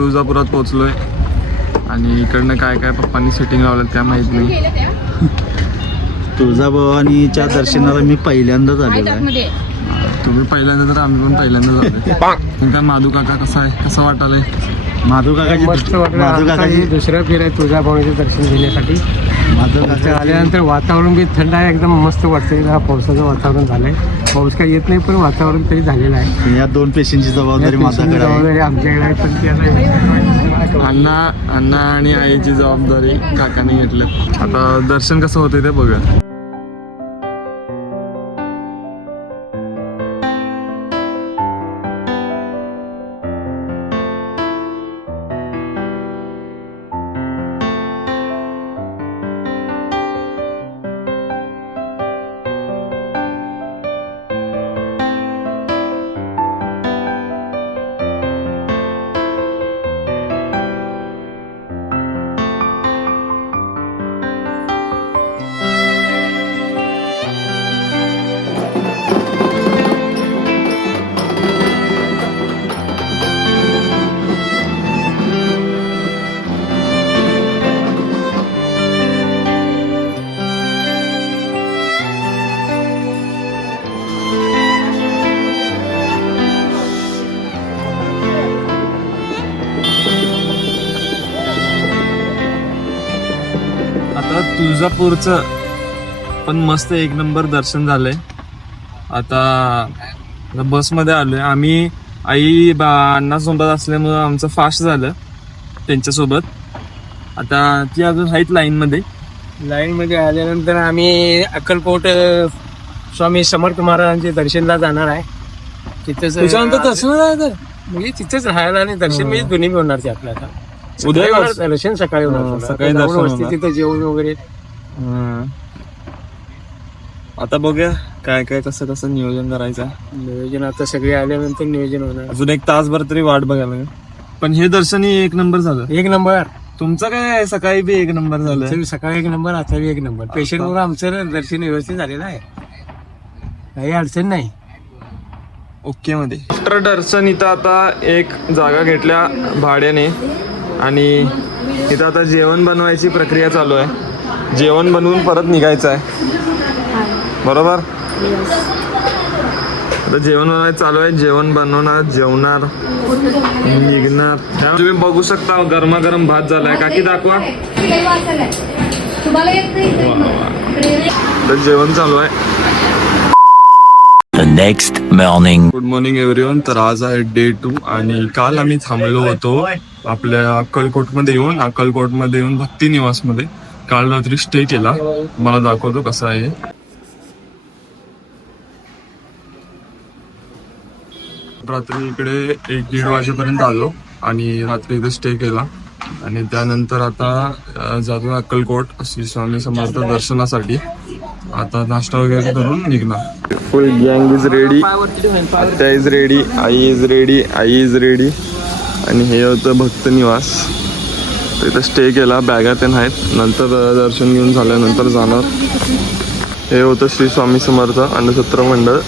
तुळजापुरात पोहोचलोय आणि इकडनं काय काय पप्पांनी सेटिंग लावलं काय माहित नाही. तुळजाभवानीच्या दर्शनाला मी पहिल्यांदाच आलेलो आहे. तुम्ही पहिल्यांदा तर आम्ही पण पहिल्यांदा झालोय. काय माधू काका कसा आहे, कसं वाटालंय? माधव काकाची दुसऱ्या फेर आहे तुळजाभवानीचं दर्शन घेण्यासाठी. माधव काका आल्यानंतर वातावरण बी थंड आहे, एकदम मस्त वाटतंय. जरा पावसाचं वातावरण झालंय. पाऊस काही येत नाही पण वातावरण तरी झालेलं आहे. या 2 पेशींची जबाबदारी माझ्याकडे आहे. जबाबदारी आमच्याकडे आहे, पण ती आता अण्णा आणि आईची जबाबदारी काकाने घेतली. आता दर्शन कसं होतंय ते बघूया. आता तुळजापूरचं पण मस्त एक नंबर दर्शन झालंय. आता बसमध्ये आलोय आम्ही. आई अण्णासोबत असल्यामुळं आमचं फास्ट झालं त्यांच्यासोबत. आता ती अजून आहेत लाईनमध्ये आल्यानंतर आम्ही अक्कलकोट स्वामी समर्थ महाराजांचे दर्शनला जाणार आहे. तिथेच त्याच्यानंतर दर्शन तर म्हणजे तिथेच राहायला आणि दर्शन म्हणजे दोन्ही होणार ते आपल्याला. उद्या दर्शन सकाळी होणार. सकाळी दर्शन होणार. तिथं जेवण वगैरे. आता बघूया काय काय कसं कसं नियोजन करायचं. नियोजन आता सगळे आल्यानंतर नियोजन होणार. अजून 1 तासभर तरी वाट बघायला. पण हे दर्शनही 1 नंबर झालं. 1 नंबर. तुमचं काय सकाळी बी 1 नंबर झालं. सकाळी 1 नंबर, आता 1 नंबर. पेशंट वगैरे आमचं दर्शन व्यवस्थित झालेलं आहे, काही अडचण नाही. ओके मध्ये. आफ्टर दर्शन इथं आता एक जागा घेतल्या भाड्याने आणि इथं आता जेवण बनवायची प्रक्रिया चालू आहे. जेवण बनवून परत निघायचं आहे, बरोबर? आता जेवण बनवायचं चालू आहे. जेवण बनवणार, जेवणार, निघणार. तुम्ही बघू शकता गरमागरम भात झालाय. काकी दाखवा. तर जेवण चालू आहे. Next morning. Good morning everyone. तर आज आहे डे 2 आणि काल आम्ही थांबलो होतो आपल्या अक्कलकोटमध्ये येऊन भक्ती निवासमध्ये. काल रात्री स्टे केला. मला दाखवतो कसं आहे. रात्री इकडे 1-1:30 वाजेपर्यंत आलो आणि रात्री इथे स्टे केला आणि त्यानंतर आता जातो अक्कलकोट श्री स्वामी समर्थ दर्शनासाठी. आता नाश्ता वगैरे करून निघणार. फुल गँग इज रेडी. आत्या is ready, I is ready आणि हे होतं भक्त निवास. तिथं स्टे केला, बॅगा ते आहेत. नंतर दर्शन घेऊन झाल्यानंतर जाणार. हे होतं श्री स्वामी समर्थ अन्नछत्र मंडळ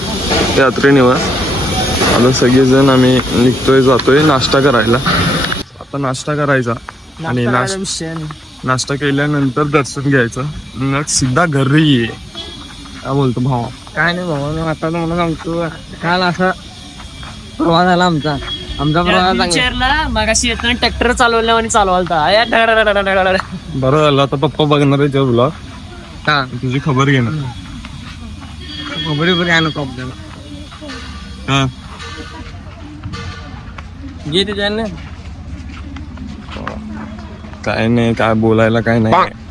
यात्री निवास. आता सगळेजण आम्ही निघतोय, जातोय नाश्ता करायला. आता नाश्ता करायचा आणि नाश्ता केल्यानंतर दर्शन घ्यायचं. मग सिधा घरी ये. काय बोलतो भावा? काय नाही भाऊ, आता मला सांगतो, काल असा प्रवास झाला आमचा प्रवास. मगाशी येताना ट्रॅक्टर चालवल्या आणि चालवालता. बरं झालं आता पप्पा बघणार आहे तेव्हा ब्लॉग. हा, तुझी खबर घेणार. बरोबर आहे ना प्रॉब्लेम. हा, घे त्याच्यानं. काय नाही, काय बोलायला काय नाही.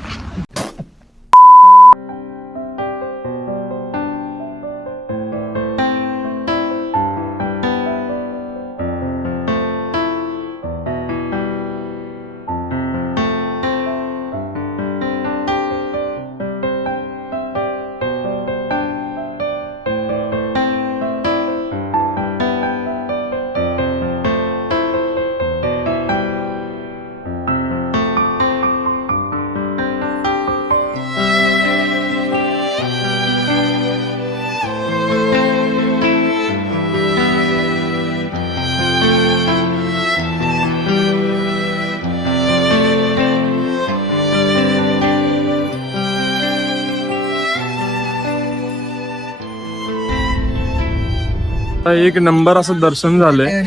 आता एक नंबर असं दर्शन झालंय.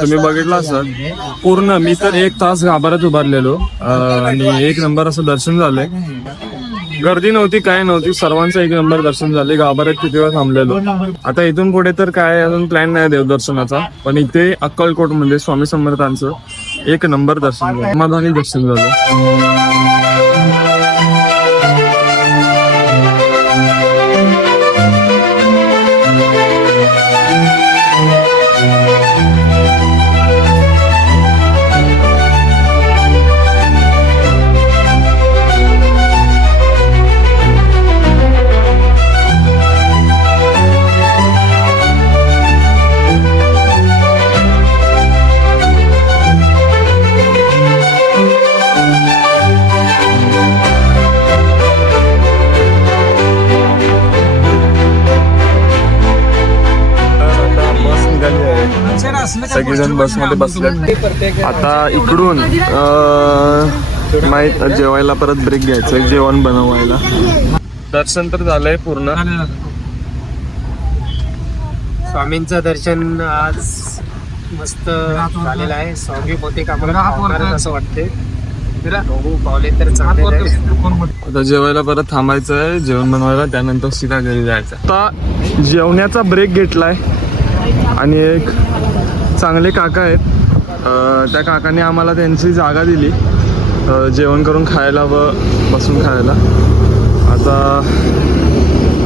तुम्ही बघितलं असाल पूर्ण, मी तर 1 तास गाभाऱ्यात उभारलेलो आणि एक नंबर असं दर्शन झालंय. गर्दी नव्हती, काय नव्हती, सर्वांचं एक नंबर दर्शन झाले. गाभाऱ्यात किती वेळ थांबलेलो. आता इथून पुढे तर काय अजून प्लॅन नाही देवदर्शनाचा, पण इथे अक्कलकोट मध्ये स्वामी समर्थांचं एक नंबर दर्शन झालं, समाधानी दर्शन झालं. सगळेजण बसमध्ये बसले. आता इकडून माहित जेवायला परत ब्रेक घ्यायचं, जेवण बनवायला. दर्शन तर झालंय पूर्ण. स्वामींचं दर्शन आज मस्त झालेलं आहे. स्वामी बहुतेक आम्हाला असं वाटते. पावले तर चांगले. आता जेवायला परत थांबायचं आहे, जेवण बनवायला, त्यानंतर सीधा घरी जायचं. आता जेवण्याचा ब्रेक घेतलाय आणि एक चांगले काका आहेत, त्या काकाने आम्हाला त्यांची जागा दिली जेवण करून खायला व बसून खायला. आता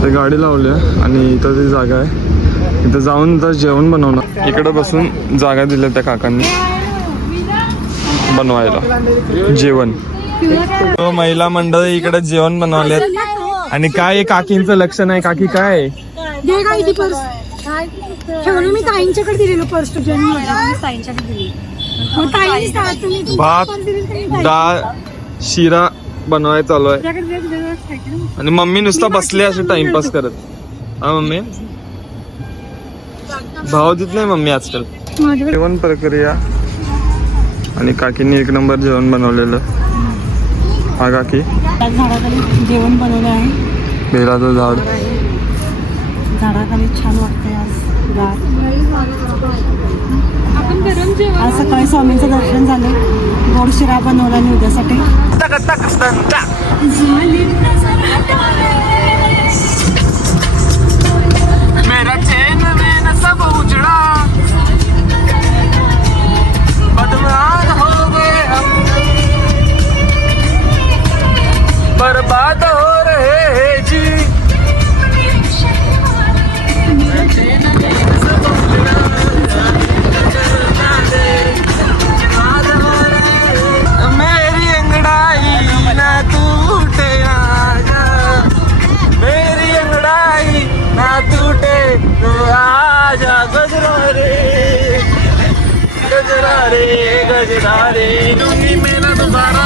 ते गाडी लावली आणि इथं ती जागा आहे, इथं जाऊन तर जेवण बनवणार. इकडं बसून जागा दिली त्या काकांनी बनवायला जेवण. महिला मंडळी इकडे जेवण बनवलेत आणि काय काकींचं लक्ष नाही. काकी काय ठेवलं मी ताईंच्याकडे दिलेलं पर्स ताईंच्याकडे दिली. भात डाळ शिरा बनवाय चालू आहे आणि मम्मी नुसता बसले असे टाइमपास करत. हा मम्मी, भाव देत नाही मम्मी आजकाल. जेवण प्रक्रिया आणि काकींनी एक नंबर जेवण बनवलेलं. हा काकी झाडाखाली जेवण बनवलं आहे. बेलाचं झाड, झाडाखाली छान वाटतंय आज. आज सकाळी स्वामींचं दर्शन झालं. गोड शिरा बनवला आणि उद्यासाठी बर्बाद हो रहे हैं जी. मेरी अंगड़ाई ना टूटे आजा, मेरी अंगड़ाई ना टूटे तो आजा. गजरा रे गजरा रे गजरा रे, दूंगी मैं ना दोबारा.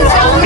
Oh,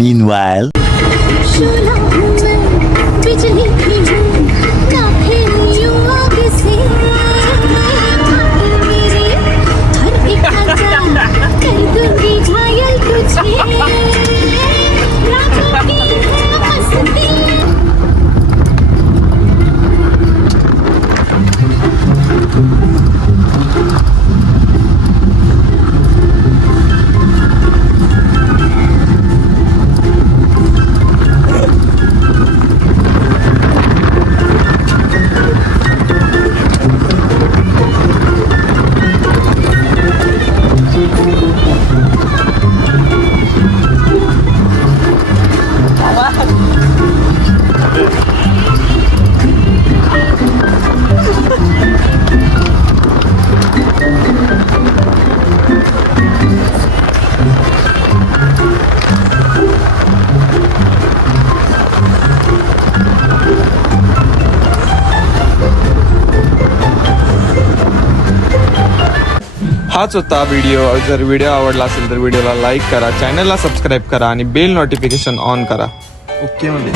Meanwhile, शोला हूँ मैं, बिजली भी हूँ, ना खेलियूँ आग से। मेरे हर एक अदा कर दूंगी घायल तुझे। रातों की है मस्ती। हाच होता व्हिडिओ. जर व्हिडिओ आवडला असेल तर व्हिडिओला लाईक करा, चॅनलला सबस्क्राईब करा आणि बेल नोटिफिकेशन ऑन करा. ओके मध्ये